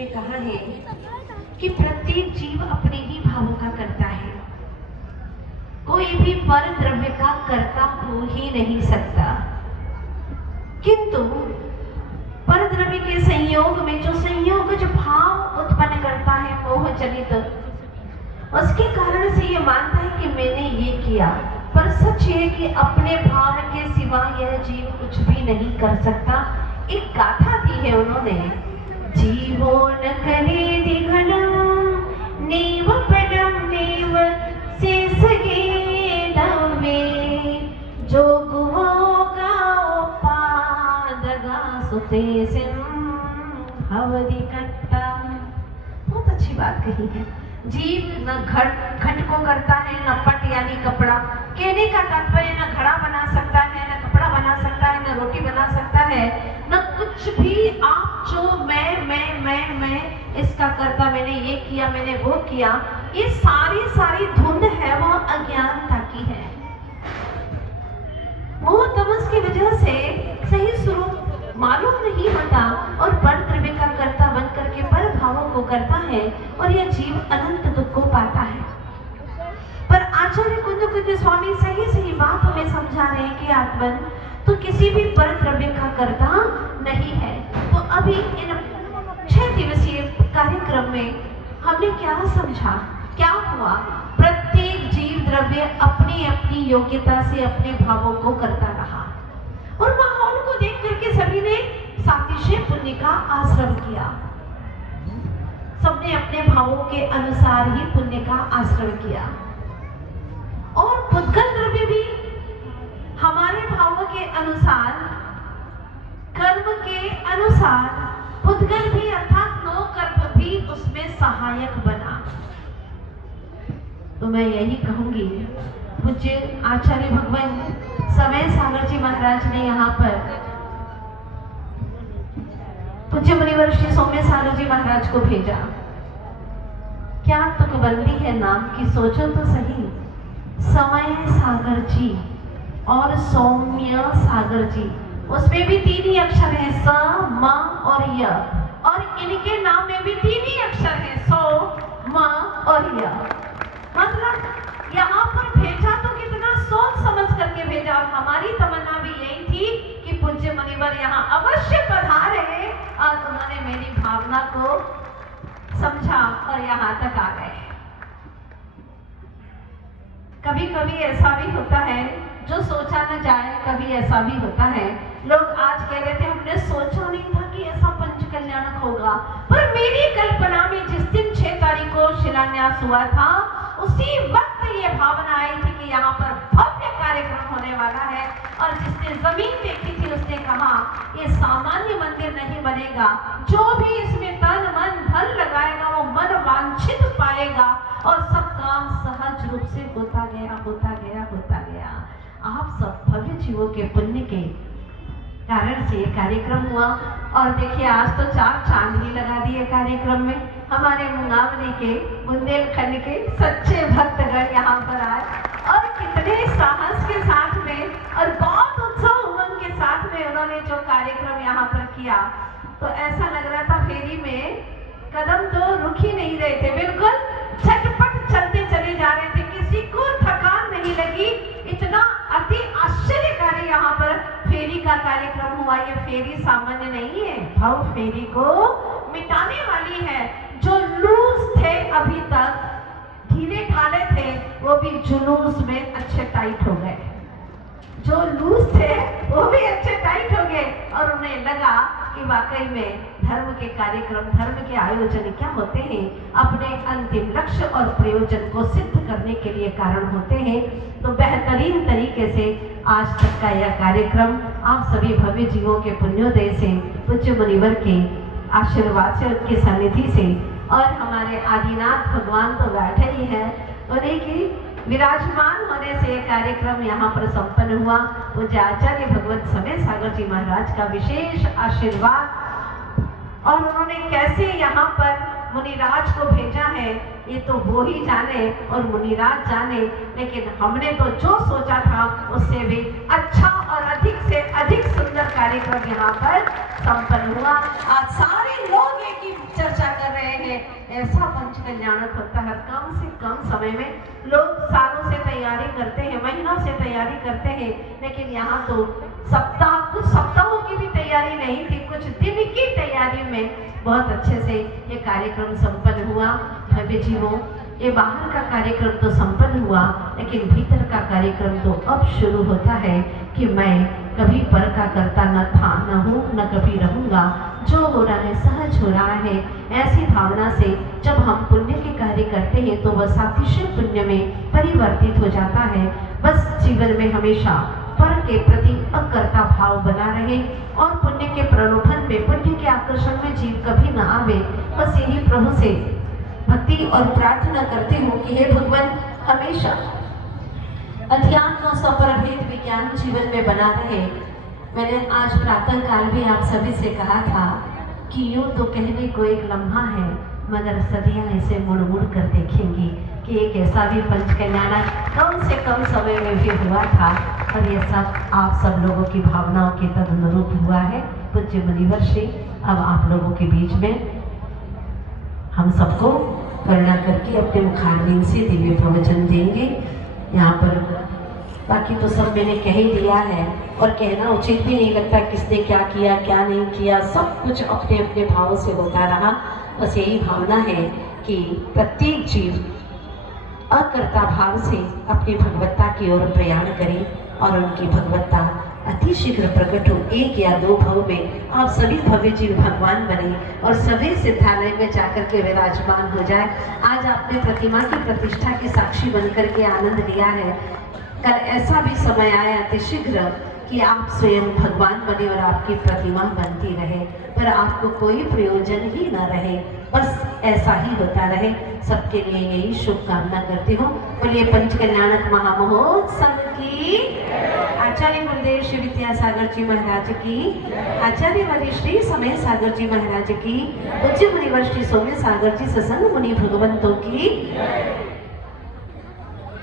में कहा है कि प्रत्येक जीव अपने ही भावों का करता है, कोई भी पर द्रव्य का कर्ता हो ही नहीं सकता। किंतु पर द्रव्य के संयोग में जो संयोगज भाव उत्पन्न करता है मोह जनित, उसके कारण से ये मानता है कि मैंने ये किया, पर सच है कि अपने भाव के सिवा यह जीव कुछ भी नहीं कर सकता। एक गाथा दी है उन्होंने, जीवो न करे दिघनम नेव पदम नेव शेषगे नवे, जोगुओ गाओ पादगा सुते सिम भवदि कट्टा। बहुत अच्छी बात कही है। जीव न घट को करता है, न पट यानी कपड़ा। कहने का तात्पर्य न घड़ा बना सकता है, न कपड़ा बना सकता है, न रोटी बना सकता है, न कुछ भी। आप जो मैं इसका करता, मैंने ये किया, मैंने वो किया, ये सारी धुंध है वो अज्ञानता की है। मोह तमस की वजह से सही स्वरूप मालूम नहीं होता और पर द्रव्य का कर्ता बन करके पर भावों को करता है और यह जीव अनंत दुख को पाता है। पर आचार्य कुंद स्वामी सही बात हमें समझा रहे हैं कि आत्मन तो किसी भी पर द्रव्य का कर्ता नहीं है। तो अभी इन 6 दिवसीय कार्यक्रम में हमने क्या समझा, क्या हुआ? प्रत्येक जीव द्रव्य अपनी अपनी योग्यता से अपने भावों को करता रहा और माहौल को देख करके सभी ने सातिशय पुण्य का आश्रम किया। सबने अपने भावों के अनुसार ही पुण्य का आश्रम किया और पुद्गल द्रव्य भी हमारे भावों के अनुसार, कर्म के अनुसार पुद्गल भी अर्थात नो कर्म भी उसमें सहायक बना। तो मैं यही कहूंगी, पूज्य आचार्य भगवान समय सागर जी महाराज ने यहाँ पर पूज्य मुनिवर श्री सौम्य सागर जी महाराज को भेजा। क्या तुकबंदी है नाम की, सोचो तो सही। समय सागर जी और सौम्य सागर जी, उसमें भी 3 ही अक्षर हैं, स म और य, और इनके नाम में भी 3 ही अक्षर हैं, सौ म और य। मतलब यहाँ पर भेजा तो कितना सोच समझ करके भेजा और हमारी तमन्ना भी यही थी कि पूज्य मुनिवर यहाँ अवश्य पधारे और उन्होंने मेरी भावना को समझा और यहाँ तक आ गए। कभी कभी ऐसा भी होता है जो सोचा न जाए, कभी ऐसा भी होता है। लोग आज कह रहे थे हमने सोचा नहीं था कि ऐसा पंच कल्याणक होगा, पर मेरी कल्पना में जिस दिन 6 तारीख को शिलान्यास हुआ था उसी वक्त ये भावना आई थी कि यहाँ पर भव्य कार्यक्रम होने वाला है। और जिसने जमीन देखी थी उसने कहा ये सामान्य मंदिर नहीं बनेगा, जो भी इसमें तन मन धन लगाएगा वो मन वांछित पाएगा और सब काम सहज रूप से होता गया। आप सब भव्य जीवों के पुण्य के कारण से ये कार्यक्रम हुआ और देखिए आज तो 4 चांद ही लगा दिए कार्यक्रम में। हमारे मुंगावली के, बुंदेलखंड के सच्चे भक्तगण यहाँ पर आए और कितने साहस के साथ में और बहुत उत्साह उमंग के साथ में उन्होंने जो कार्यक्रम यहाँ पर किया, तो ऐसा लग रहा था फेरी में कदम तो रुक ही नहीं रहे थे, बिल्कुल झटपट चलते चले जा रहे थे, किसी को थकान नहीं लगी। इतना अति आश्चर्यकारी यहाँ पर फेरी का कार्यक्रम हुआ। ये फेरी सामान्य नहीं है, भाव फेरी को मिटाने वाली है। जो लूज थे अभी तक, ढीले ढाले थे, वो भी जुलूस में अच्छे टाइट हो गए। जो लूज थे वो भी अच्छे टाइट हो गए और उन्हें लगा कि वाकई में धर्म के कार्यक्रम, धर्म के आयोजन क्या होते हैं, अपने अंतिम लक्ष्य और प्रयोजन को सिद्ध करने के लिए कारण होते हैं। तो बेहतरीन तरीके से आज तक का यह कार्यक्रम आप सभी भव्य जीवों के पुण्योदय से, पूज्य मुनिवर के आशीर्वाद से, उनकी सन्निधि से और हमारे आदिनाथ भगवान तो बैठे ही हैं, उन्हीं की विराजमान होने से कार्यक्रम यहाँ पर संपन्न हुआ। पूज्य आचार्य भगवत समय सागर जी महाराज का विशेष आशीर्वाद और उन्होंने कैसे यहाँ पर मुनिराज को भेजा है ये तो वो ही जाने और मुनिराज जाने, लेकिन हमने तो जो सोचा था उससे भी अच्छा और अधिक से अधिक सुंदर कार्यक्रम यहाँ पर संपन्न हुआ। आज सारे लोग एक ही चर्चा ऐसा पंच कल्याणक होता है, कम से कम समय में लोग सालों से तैयारी करते हैं, महीनों से तैयारी करते हैं, लेकिन यहाँ तो कुछ सप्ताहों की भी तैयारी नहीं थी, कुछ दिन की तैयारी में बहुत अच्छे से ये कार्यक्रम संपन्न हुआ। भव्य जीवों, ये बाहर का कार्यक्रम तो संपन्न हुआ, लेकिन भीतर का कार्यक्रम तो अब शुरू होता है कि मैं कभी पर का करता न था, न हूँ, न कभी रहूँगा। जो हो रहा है सहज हो रहा है। ऐसी भावना से जब हम पुण्य के कार्य करते हैं तो वह सातिशय पुण्य में परिवर्तित हो जाता है। बस जीवन में हमेशा पर के प्रति अकर्ता भाव बना रहे और पुण्य के प्रलोभन में, पुण्य के आकर्षण में जीव कभी न आवे। बस यही प्रभु से भक्ति और प्रार्थना करते हो कि हे भगवान, हमेशा अध्यात्म और स्वप्रभेद विज्ञान जीवन में बना रहे। मैंने आज प्रातः काल भी आप सभी से कहा था कि यूँ तो कहने को एक लम्हा है, मगर सदियाँ इसे मुड़ मुड़ कर देखेंगी कि एक ऐसा भी पंच कल्याणक कम से कम समय में भी हुआ था। और ये सब आप सब लोगों की भावनाओं के तदनुरूप हुआ है। पूज्य मुनिवर श्री अब आप लोगों के बीच में हम सबको करुणा करके अपने मुखारविंद से दिव्य प्रवचन देंगे। यहाँ पर बाकी तो सब मैंने कह ही दिया है और कहना उचित भी नहीं लगता किसने क्या किया क्या नहीं किया, सब कुछ अपने अपने भावों से होता रहा। बस यही भावना है कि प्रत्येक जीव अकर्ता भाव से अपनी भगवत्ता की ओर प्रयाण करे और उनकी भगवत्ता अति शीघ्र प्रकट हो। एक या दो भव में आप सभी भव्य जीव भगवान बने और सभी सिद्धालय में जाकर के विराजमान हो जाए। आज आपने प्रतिमा की प्रतिष्ठा के साक्षी बनकर के आनंद लिया है। कल ऐसा भी समय आए अति शीघ्र कि आप स्वयं भगवान बने और आपकी प्रतिमा बनती रहे, पर आपको कोई प्रयोजन ही न रहे। बस ऐसा ही होता रहे। सबके लिए यही शुभकामना करती हूँ। बोलिए पंच कल्याणक महामहोत्सव की, आचार्य गुरुदेव श्री विद्यासागर जी महाराज की, आचार्य वरि श्री समय सागर जी महाराज की, पूज्य मुनिवर श्री सोम्य सागर जी सत्संग मुनि भगवंतों की।